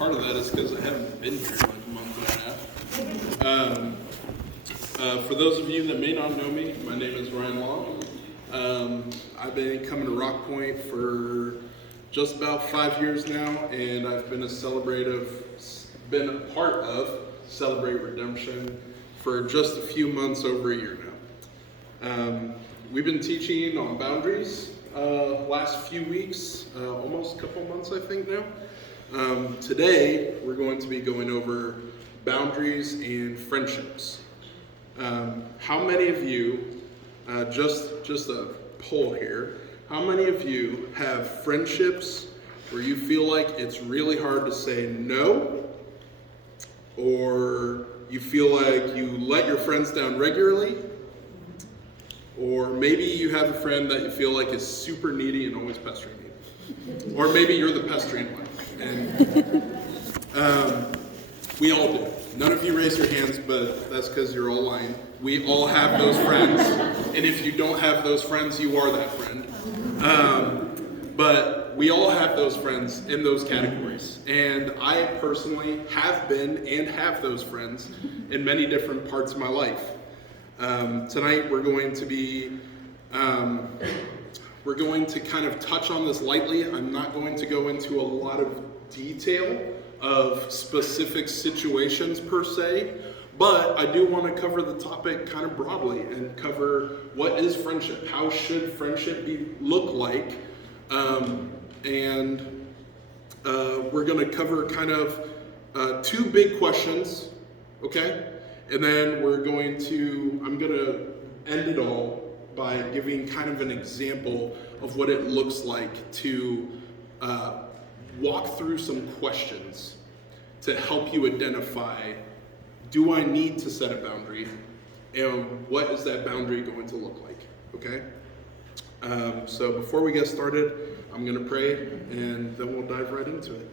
part of that is because I haven't been here like a month and a half. For those of you that may not know me, my name is Ryan Long. I've been coming to Rock Point for just about 5 years now, and I've been a part of Celebrate Redemption for just a few months, over a year now. We've been teaching on boundaries last few weeks, almost a couple months I think now. Today we're going to be going over boundaries and friendships. How many of you, just a poll here, how many of you have friendships where you feel like it's really hard to say no, or you feel like you let your friends down regularly, or maybe you have a friend that you feel like is super needy and always pestering you, or maybe you're the pestering one, and we all do. None of you raise your hands, but that's because you're all lying. We all have those friends, and if you don't have those friends, you are that friend. But we all have those friends in those categories, and I personally have been and have those friends in many different parts of my life. Tonight we're going to kind of touch on this lightly. I'm not going to go into a lot of detail of specific situations per se, but I do want to cover the topic kind of broadly and cover what is friendship, how should friendship look like, and we're going to cover kind of two big questions, okay? And then I'm going to end it all by giving kind of an example of what it looks like to walk through some questions to help you identify, do I need to set a boundary, and what is that boundary going to look like, okay? So before we get started, I'm going to pray, and then we'll dive right into it.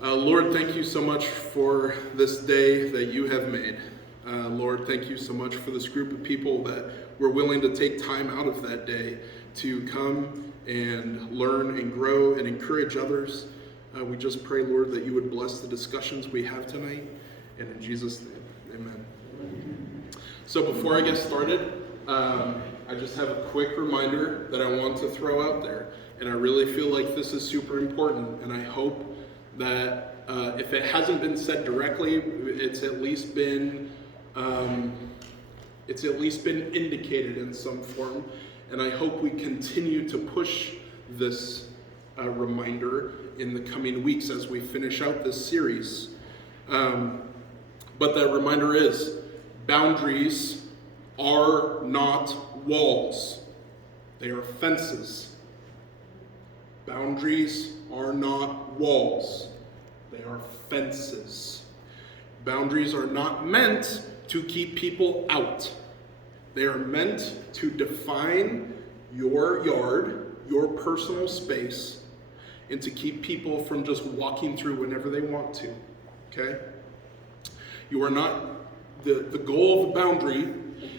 Lord, thank you so much for this day that you have made. Lord, thank you so much for this group of people that were willing to take time out of that day to come and learn and grow and encourage others. We just pray, Lord, that you would bless the discussions we have tonight. And in Jesus' name, amen. So before I get started, I just have a quick reminder that I want to throw out there. And I really feel like this is super important. And I hope that if it hasn't been said directly, it's at least been indicated in some form. And I hope we continue to push this reminder in the coming weeks as we finish out this series. But that reminder is, boundaries are not walls. They are fences. Boundaries are not walls. They are fences. Boundaries are not meant to keep people out. They are meant to define your yard, your personal space, and to keep people from just walking through whenever they want to, okay? You are not, the goal of the boundary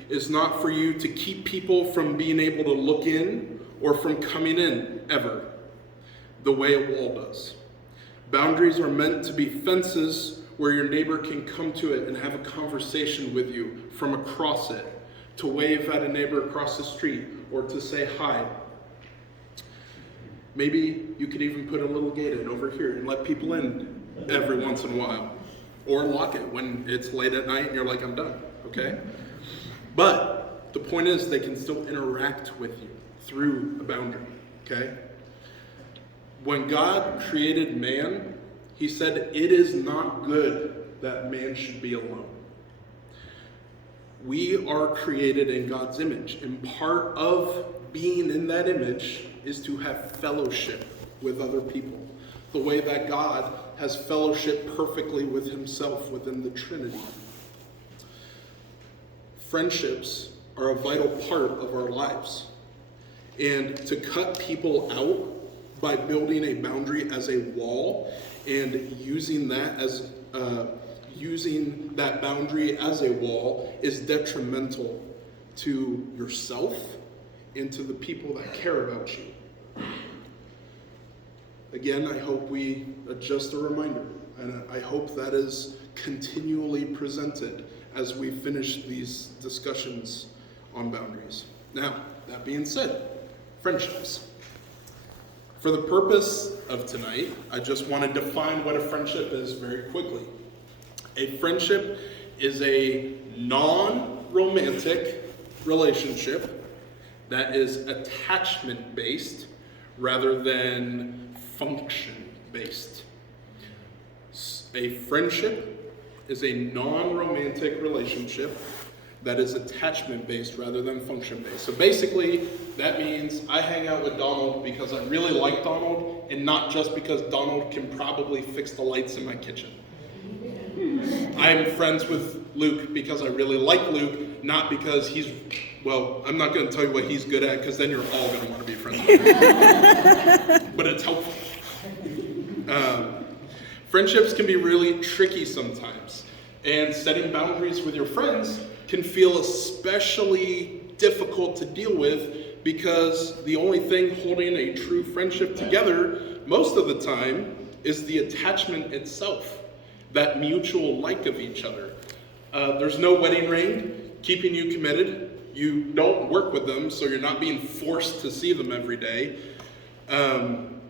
is not for you to keep people from being able to look in or from coming in ever, the way a wall does. Boundaries are meant to be fences where your neighbor can come to it and have a conversation with you from across it, to wave at a neighbor across the street, or to say hi. Maybe you could even put a little gate in over here and let people in every once in a while, or lock it when it's late at night and you're like, I'm done, okay? But the point is, they can still interact with you through a boundary, okay? When God created man, he said, it is not good that man should be alone. We are created in God's image, and part of being in that image is to have fellowship with other people, the way that God has fellowship perfectly with himself within the Trinity. Friendships are a vital part of our lives, and to cut people out by building a boundary as a wall and using that boundary as a wall is detrimental to yourself and to the people that care about you. again, I hope just a reminder, and I hope that is continually presented as we finish these discussions on boundaries. Now, that being said, friendships. For the purpose of tonight, I just want to define what a friendship is very quickly. A friendship is a non-romantic relationship that is attachment-based rather than function-based. A friendship is a non-romantic relationship that is attachment-based rather than function-based. So basically, that means I hang out with Donald because I really like Donald, and not just because Donald can probably fix the lights in my kitchen. I'm friends with Luke because I really like Luke, not because I'm not going to tell you what he's good at, because then you're all going to want to be friends with him. But it's helpful. Friendships can be really tricky sometimes, and setting boundaries with your friends can feel especially difficult to deal with, because the only thing holding a true friendship together most of the time is the attachment itself, that mutual like of each other. There's no wedding ring keeping you committed. You don't work with them, so you're not being forced to see them every day. And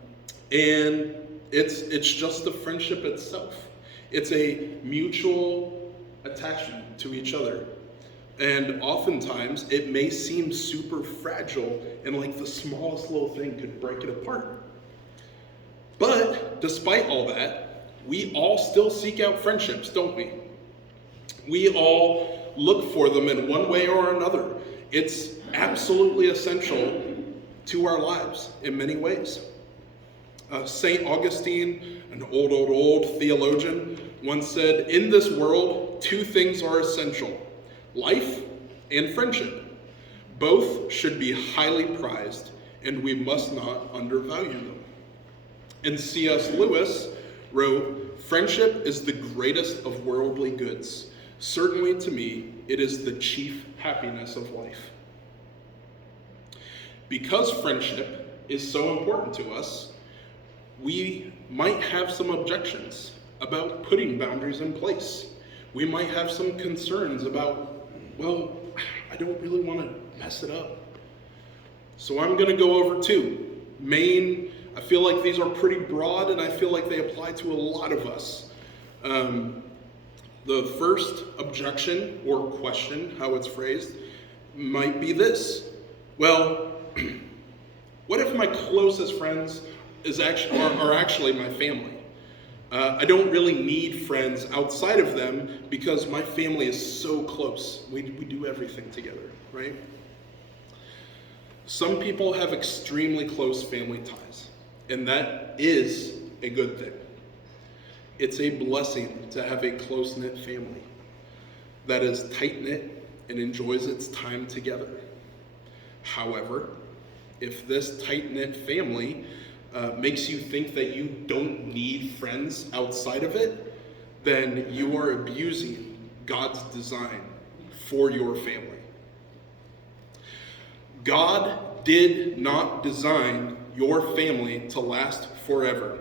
it's just the friendship itself. It's a mutual attachment to each other. And oftentimes, it may seem super fragile, and like the smallest little thing could break it apart. But despite all that, we all still seek out friendships, don't we? We all look for them in one way or another. It's absolutely essential to our lives in many ways. St. Augustine, an old theologian, once said, "In this world, two things are essential: life and friendship. Both should be highly prized, and we must not undervalue them." And C.S. Lewis wrote, "Friendship is the greatest of worldly goods. Certainly to me, it is the chief happiness of life." Because friendship is so important to us, we might have some objections about putting boundaries in place. We might have some concerns about, I don't really want to mess it up. So I'm going to go over two main. I feel like these are pretty broad, and I feel like they apply to a lot of us. The first objection or question, how it's phrased, might be this. What if my closest friends are actually my family? I don't really need friends outside of them because my family is so close. We do everything together, right? Some people have extremely close family ties, and that is a good thing. It's a blessing to have a close-knit family that is tight-knit and enjoys its time together. However, if this tight-knit family makes you think that you don't need friends outside of it, then you are abusing God's design for your family. God did not design your family to last forever.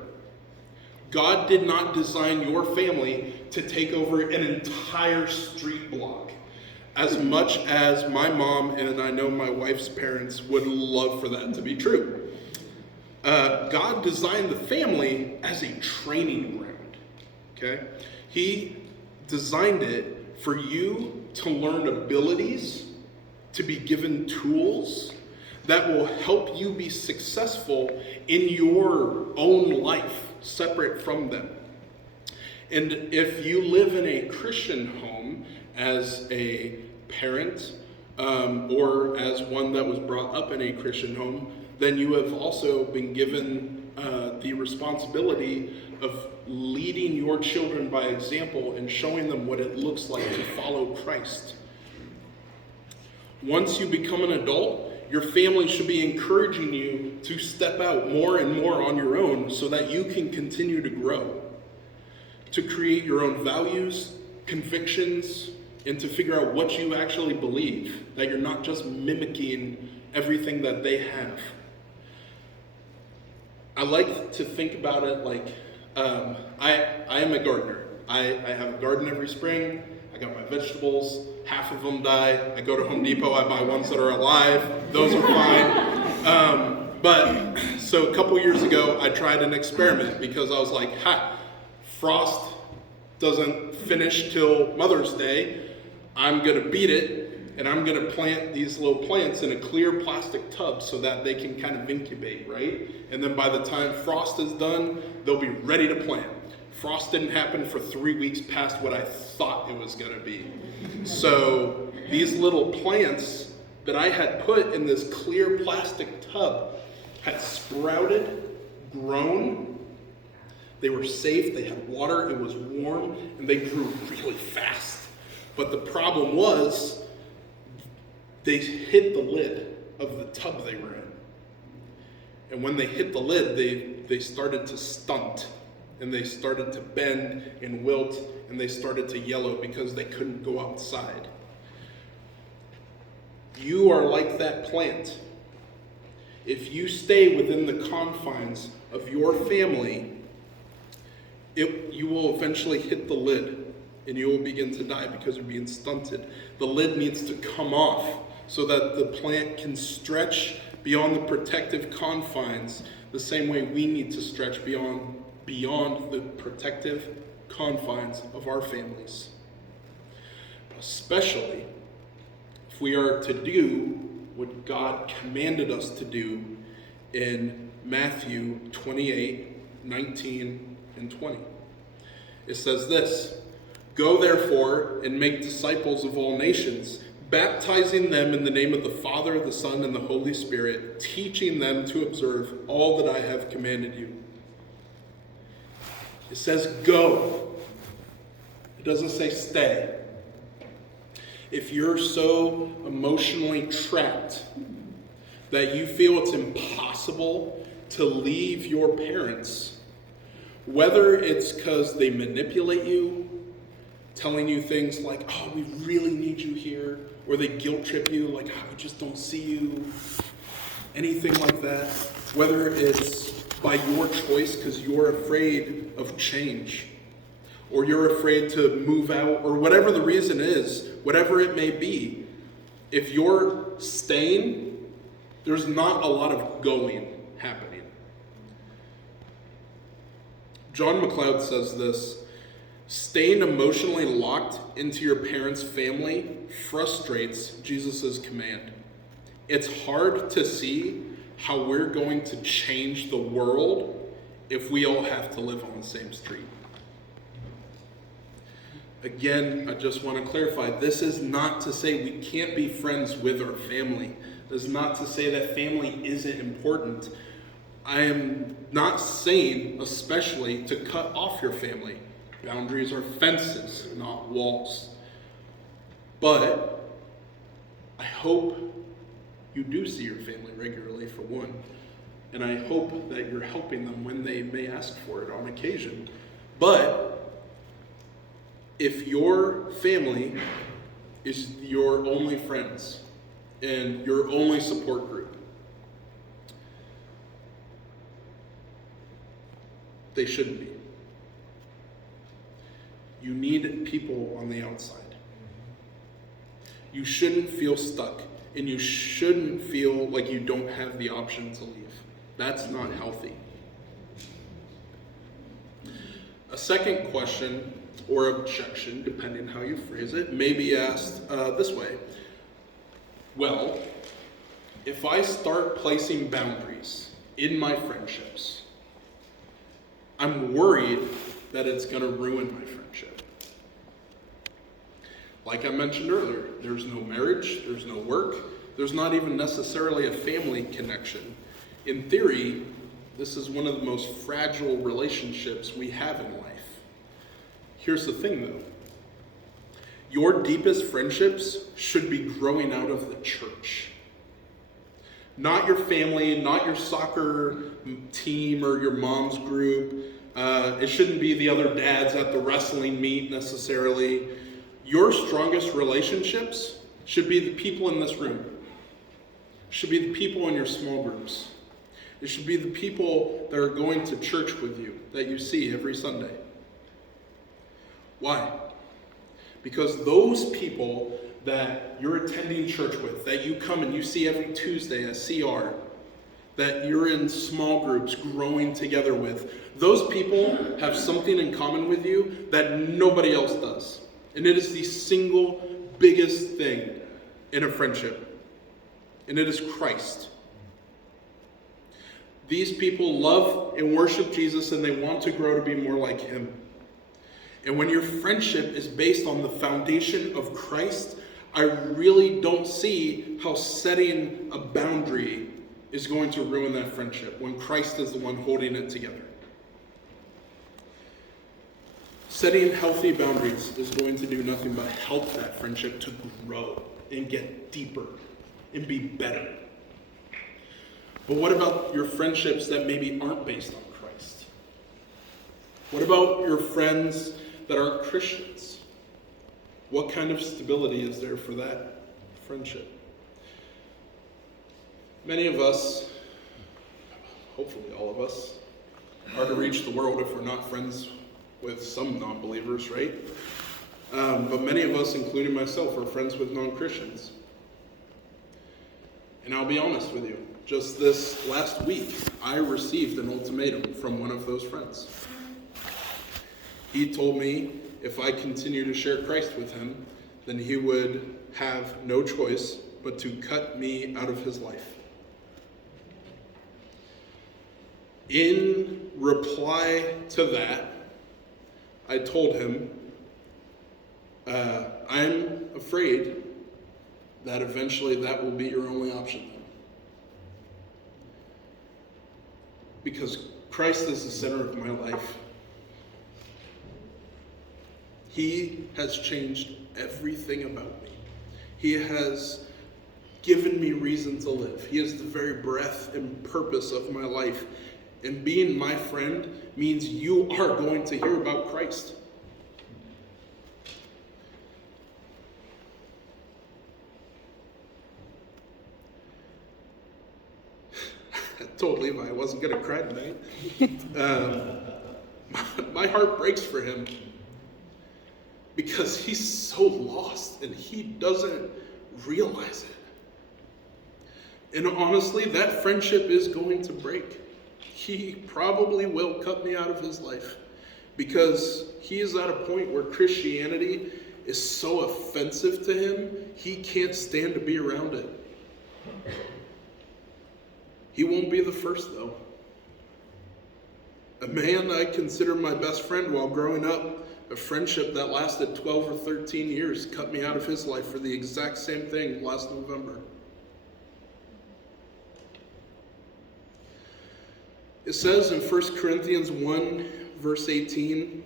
God did not design your family to take over an entire street block, as much as my mom and I know my wife's parents would love for that to be true. God designed the family as a training ground, okay? He designed it for you to learn abilities, to be given tools that will help you be successful in your own life, separate from them. And if you live in a Christian home as a parent, or as one that was brought up in a Christian home, then you have also been given the responsibility of leading your children by example and showing them what it looks like to follow Christ. Once you become an adult, your family should be encouraging you to step out more and more on your own so that you can continue to grow, to create your own values, convictions, and to figure out what you actually believe, that you're not just mimicking everything that they have. I like to think about it like I am a gardener. I have a garden every spring. I got my vegetables. Half of them die. I go to Home Depot. I buy ones that are alive. Those are fine. But so a couple years ago, I tried an experiment because I was like, frost doesn't finish till Mother's Day. I'm going to beat it. And I'm going to plant these little plants in a clear plastic tub so that they can kind of incubate, right? And then by the time frost is done, they'll be ready to plant. Frost didn't happen for 3 weeks past what I thought it was going to be. So these little plants that I had put in this clear plastic tub had sprouted, grown. They were safe, they had water, it was warm, and they grew really fast. But the problem was, they hit the lid of the tub they were in. And when they hit the lid, they started to stunt. And they started to bend and wilt, and they started to yellow because they couldn't go outside. You are like that plant. If you stay within the confines of your family, you will eventually hit the lid, and you will begin to die because you're being stunted. The lid needs to come off so that the plant can stretch beyond the protective confines the same way we need to stretch beyond the protective confines of our families. Especially if we are to do what God commanded us to do in Matthew 28, 19, and 20. It says this, "Go therefore and make disciples of all nations, baptizing them in the name of the Father, the Son, and the Holy Spirit, teaching them to observe all that I have commanded you." It says go. It doesn't say stay. If you're so emotionally trapped that you feel it's impossible to leave your parents, whether it's because they manipulate you, telling you things like, "Oh, we really need you here," or they guilt trip you, like, "Oh, we just don't see you," anything like that, whether it's by your choice because you're afraid of change, or you're afraid to move out, or whatever the reason is, whatever it may be, if you're staying, there's not a lot of going happening. John MacLeod says this, "Staying emotionally locked into your parents' family frustrates Jesus' command. It's hard to see how we're going to change the world if we all have to live on the same street." Again, I just want to clarify, this is not to say we can't be friends with our family. This is not to say that family isn't important. I am not saying, especially, to cut off your family. Boundaries are fences, not walls. But I hope you do see your family regularly, for one. And I hope that you're helping them when they may ask for it on occasion. But if your family is your only friends and your only support group, they shouldn't be. You need people on the outside. You shouldn't feel stuck, and you shouldn't feel like you don't have the option to leave. That's not healthy. A second question, or objection, depending how you phrase it, may be asked this way. Well, if I start placing boundaries in my friendships, I'm worried that it's going to ruin my friendship. Like I mentioned earlier, there's no marriage, there's no work, there's not even necessarily a family connection. In theory, this is one of the most fragile relationships we have in life. Here's the thing though. Your deepest friendships should be growing out of the church. Not your family, not your soccer team or your mom's group. It shouldn't be the other dads at the wrestling meet necessarily. Your strongest relationships should be the people in this room. Should be the people in your small groups. It should be the people that are going to church with you, that you see every Sunday. Why? Because those people that you're attending church with, that you come and you see every Tuesday at CR, that you're in small groups growing together with, those people have something in common with you that nobody else does. And it is the single biggest thing in a friendship. And it is Christ. These people love and worship Jesus, and they want to grow to be more like him. And when your friendship is based on the foundation of Christ, I really don't see how setting a boundary is going to ruin that friendship when Christ is the one holding it together. Setting healthy boundaries is going to do nothing but help that friendship to grow and get deeper and be better. But what about your friendships that maybe aren't based on Christ? What about your friends that aren't Christians? What kind of stability is there for that friendship? Many of us, hopefully all of us, are to reach the world if we're not friends with some non-believers, right? But many of us, including myself, are friends with non-Christians. And I'll be honest with you, just this last week, I received an ultimatum from one of those friends. He told me if I continue to share Christ with him, then he would have no choice but to cut me out of his life. In reply to that, I told him, I'm afraid that eventually that will be your only option then. Because Christ is the center of my life. He has changed everything about me. He has given me reason to live. He is the very breath and purpose of my life. And being my friend means you are going to hear about Christ. I told Levi I wasn't going to cry tonight. My heart breaks for him because he's so lost and he doesn't realize it. And honestly, that friendship is going to break. He probably will cut me out of his life because he is at a point where Christianity is so offensive to him, he can't stand to be around it. He won't be the first, though. A man I consider my best friend while growing up, a friendship that lasted 12 or 13 years, cut me out of his life for the exact same thing last November. It says in 1 Corinthians 1, verse 18,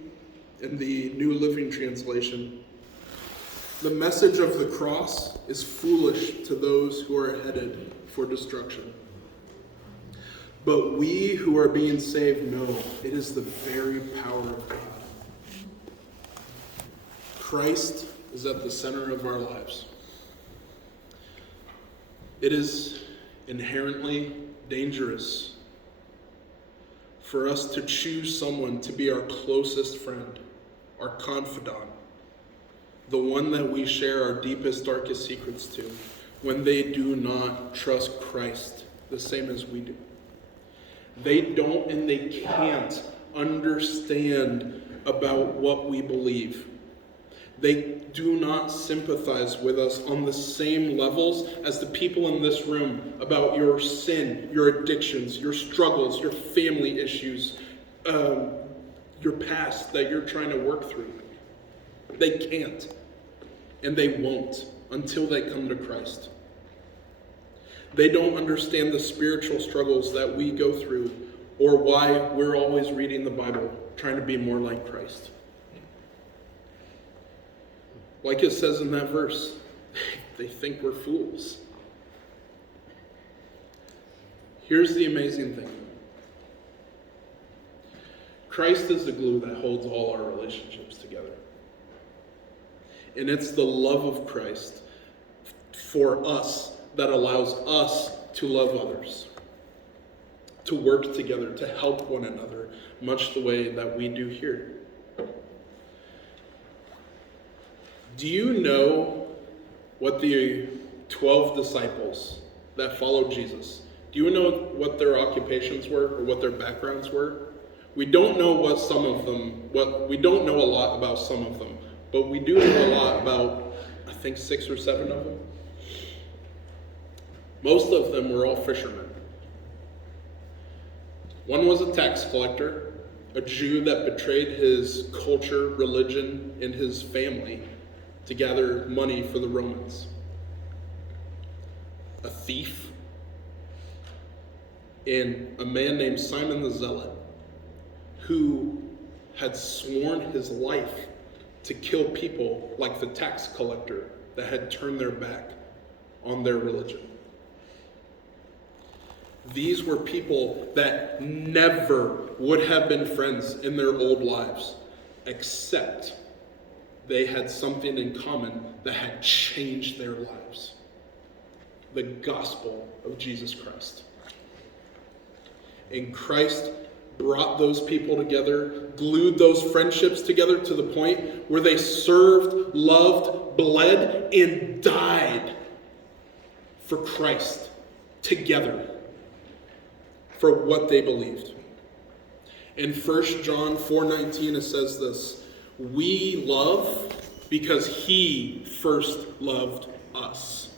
in the New Living Translation, the message of the cross is foolish to those who are headed for destruction. But we who are being saved know it is the very power of God. Christ is at the center of our lives. It is inherently dangerous for us to choose someone to be our closest friend, our confidant, the one that we share our deepest, darkest secrets to, when they do not trust Christ the same as we do. They don't and they can't understand about what we believe. They do not sympathize with us on the same levels as the people in this room about your sin, your addictions, your struggles, your family issues, your past that you're trying to work through. They can't, and they won't until they come to Christ. They don't understand the spiritual struggles that we go through or why we're always reading the Bible, trying to be more like Christ. Like it says in that verse, they think we're fools. Here's the amazing thing. Christ is the glue that holds all our relationships together. And it's the love of Christ for us that allows us to love others. to work together, to help one another, much the way that we do here. Do you know what the 12 disciples that followed Jesus, do you know what their occupations were or what their backgrounds were? We don't know we don't know a lot about some of them, but we do know a lot about, I think, 6 or 7 of them. Most of them were all fishermen. One was a tax collector, a Jew that betrayed his culture, religion, and his family to gather money for the Romans. A thief, and a man named Simon the Zealot, who had sworn his life to kill people like the tax collector that had turned their back on their religion. These were people that never would have been friends in their old lives, except they had something in common that had changed their lives: the gospel of Jesus Christ. And Christ brought those people together, glued those friendships together to the point where they served, loved, bled, and died for Christ together for what they believed. In 1 John 4:19 it says this: "We love because he first loved us."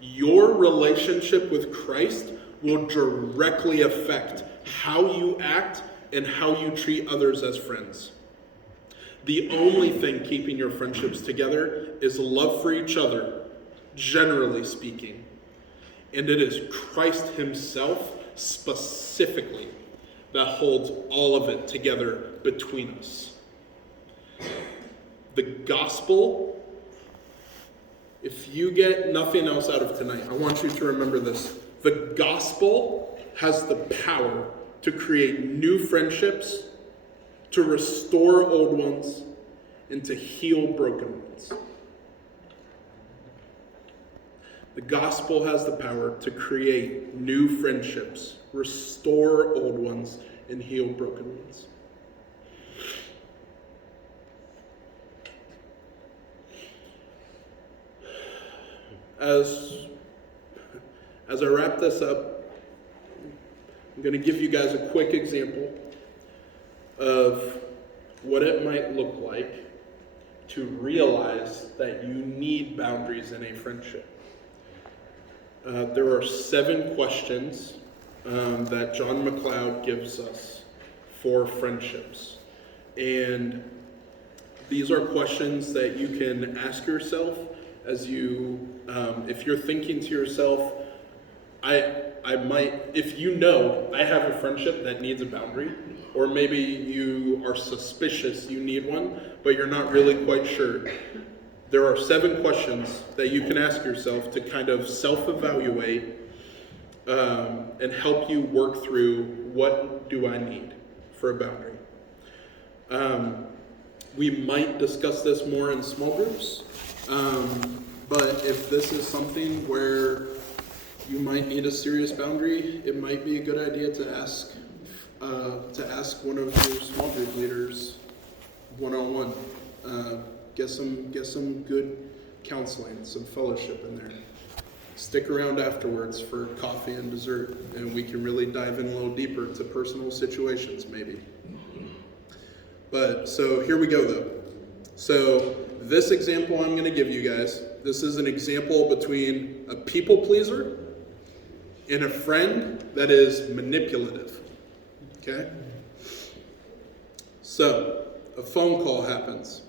Your relationship with Christ will directly affect how you act and how you treat others as friends. The only thing keeping your friendships together is love for each other, generally speaking. And it is Christ himself specifically that holds all of it together between us. The gospel, if you get nothing else out of tonight, I want you to remember this. The gospel has the power to create new friendships, to restore old ones, and to heal broken ones. The gospel has the power to create new friendships, restore old ones, and heal broken ones. As I wrap this up, I'm going to give you guys a quick example of what it might look like to realize that you need boundaries in a friendship. There are 7 questions that John MacLeod gives us for friendships. And these are questions that you can ask yourself as you, if you're thinking to yourself, I might, if you know I have a friendship that needs a boundary, or maybe you are suspicious you need one, but you're not really quite sure. There are 7 questions that you can ask yourself to kind of self-evaluate and help you work through, what do I need for a boundary? We might discuss this more in small groups, but if this is something where you might need a serious boundary, it might be a good idea to ask one of your small group leaders one-on-one. Get some good counseling, some fellowship in there. Stick around afterwards for coffee and dessert, and we can really dive in a little deeper to personal situations maybe. But so here we go though. So this example I'm going to give you guys, this is an example between a people pleaser and a friend that is manipulative. Okay? So a phone call happens.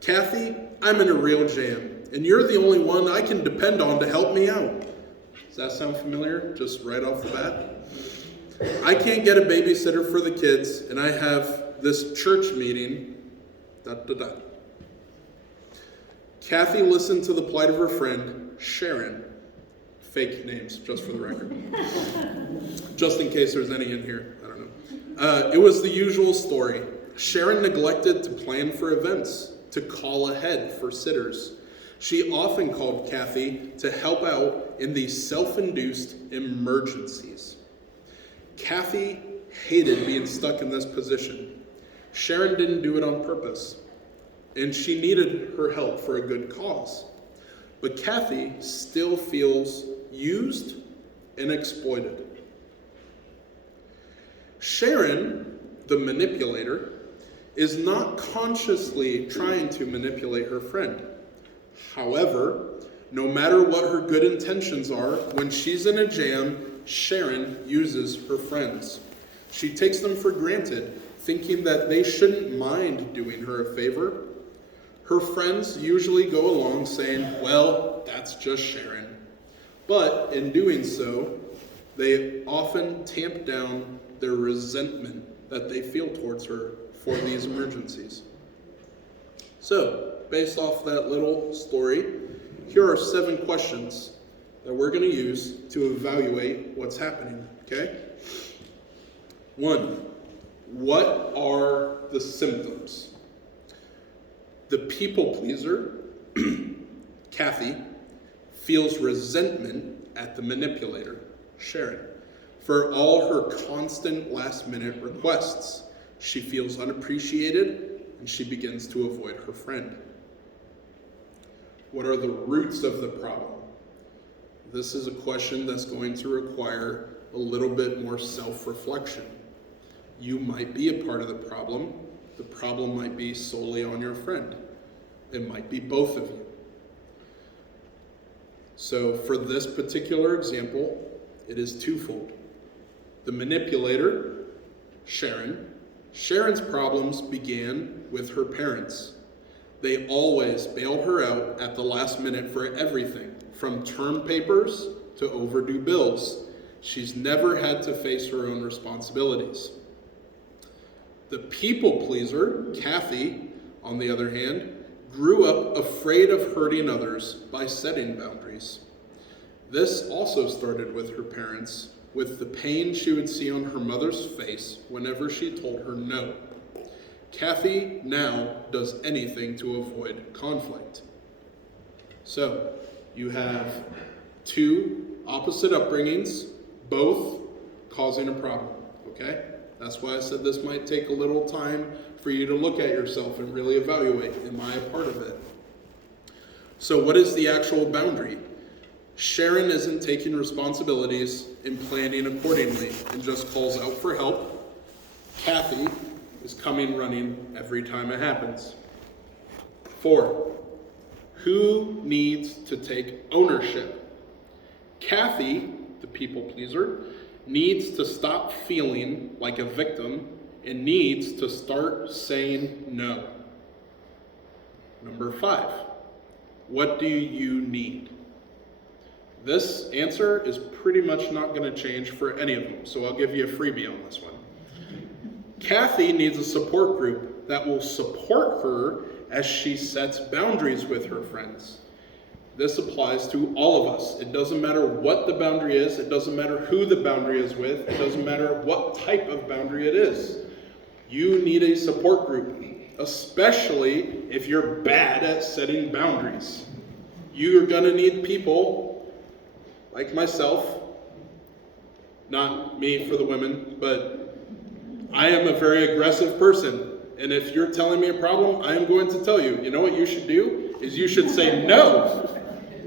"Kathy, I'm in a real jam, and you're the only one I can depend on to help me out." Does that sound familiar, just right off the bat? "I can't get a babysitter for the kids, and I have this church meeting, ... Kathy listened to the plight of her friend, Sharon." Fake names, just for the record. Just in case there's any in here, I don't know. It was the usual story. Sharon neglected to plan for events, to call ahead for sitters. She often called Kathy to help out in these self-induced emergencies. Kathy hated being stuck in this position. Sharon didn't do it on purpose, and she needed her help for a good cause. But Kathy still feels used and exploited. Sharon, the manipulator, is not consciously trying to manipulate her friend. However, no matter what her good intentions are, when she's in a jam, Sharon uses her friends. She takes them for granted, thinking that they shouldn't mind doing her a favor. Her friends usually go along saying, well, that's just Sharon. But in doing so, they often tamp down their resentment that they feel towards her for these emergencies. So, based off that little story, here are 7 questions that we're going to use to evaluate what's happening, okay? 1, what are the symptoms? The people pleaser, Kathy, feels resentment at the manipulator, Sharon, for all her constant last-minute requests. She feels unappreciated, and she begins to avoid her friend. What are the roots of the problem? This is a question that's going to require a little bit more self-reflection. You might be a part of the problem. The problem might be solely on your friend. It might be both of you. So for this particular example, it is twofold. The manipulator, Sharon's problems began with her parents. They always bailed her out at the last minute for everything, from term papers to overdue bills. She's never had to face her own responsibilities. The people pleaser, Kathy, on the other hand, grew up afraid of hurting others by setting boundaries. This also started with her parents, with the pain she would see on her mother's face whenever she told her no. Kathy now does anything to avoid conflict. So, you have 2 opposite upbringings, both causing a problem, okay? That's why I said this might take a little time for you to look at yourself and really evaluate, am I a part of it? So what is the actual boundary? Sharon isn't taking responsibilities and planning accordingly and just calls out for help. Kathy is coming running every time it happens. 4, who needs to take ownership? Kathy, the people pleaser, needs to stop feeling like a victim and needs to start saying no. Number 5, what do you need? This answer is pretty much not going to change for any of them, so I'll give you a freebie on this one. Kathy needs a support group that will support her as she sets boundaries with her friends. This applies to all of us. It doesn't matter what the boundary is. It doesn't matter who the boundary is with. It doesn't matter what type of boundary it is. You need a support group, especially if you're bad at setting boundaries. You're going to need people like myself, not me for the women, but I am a very aggressive person. And if you're telling me a problem, I am going to tell you, you know what you should do? Is you should say no.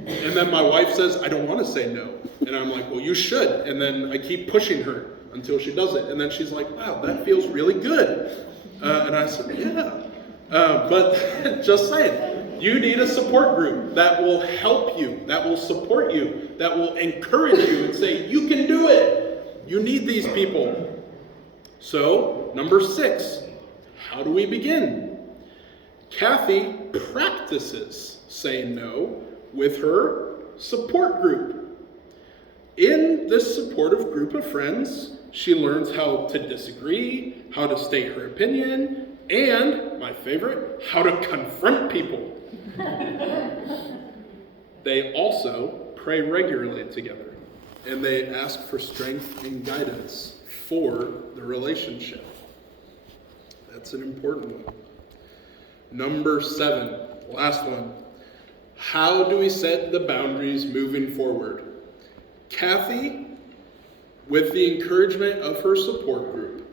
And then my wife says, I don't want to say no. And I'm like, well, you should. And then I keep pushing her until she does it. And then she's like, wow, that feels really good. And I said, yeah. But just saying, you need a support group that will help you, that will support you, that will encourage you and say, you can do it. You need these people. So, number 6, how do we begin? Kathy practices saying no with her support group. In this supportive group of friends, she learns how to disagree, how to state her opinion, and, my favorite, how to confront people. They also pray regularly together, and they ask for strength and guidance for the relationship. That's an important one. Number 7, last one. How do we set the boundaries moving forward? Kathy with the encouragement of her support group,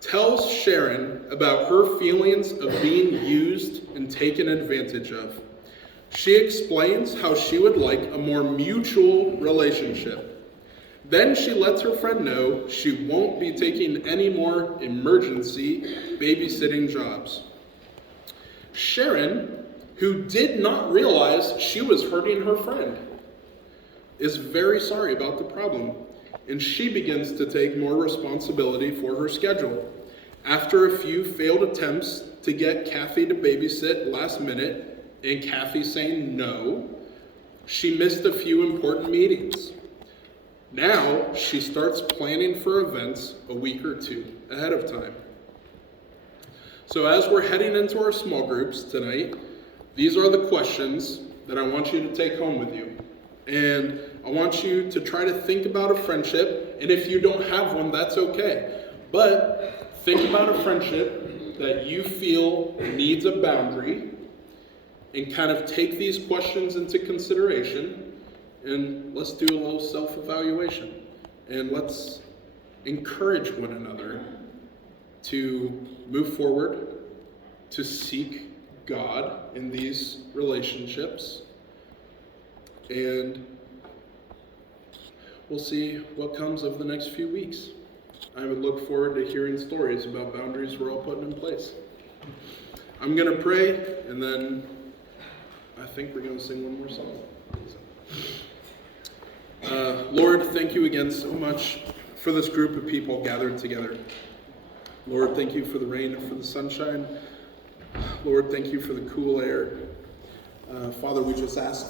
tells Sharon about her feelings of being used and taken advantage of. She explains how she would like a more mutual relationship. Then she lets her friend know she won't be taking any more emergency babysitting jobs. Sharon, who did not realize she was hurting her friend, is very sorry about the problem, and she begins to take more responsibility for her schedule. After a few failed attempts to get Kathy to babysit last minute, and Kathy saying no, she missed a few important meetings. Now she starts planning for events a week or two ahead of time. So as we're heading into our small groups tonight, these are the questions that I want you to take home with you. And I want you to try to think about a friendship, and if you don't have one, that's okay. But think about a friendship that you feel needs a boundary, and kind of take these questions into consideration, and let's do a little self-evaluation. And let's encourage one another to move forward, to seek God in these relationships. And we'll see what comes of the next few weeks. I would look forward to hearing stories about boundaries we're all putting in place. I'm going to pray, and then I think we're going to sing one more song. Lord, thank you again so much for this group of people gathered together. Lord, thank you for the rain and for the sunshine. Lord, thank you for the cool air. Father, we just ask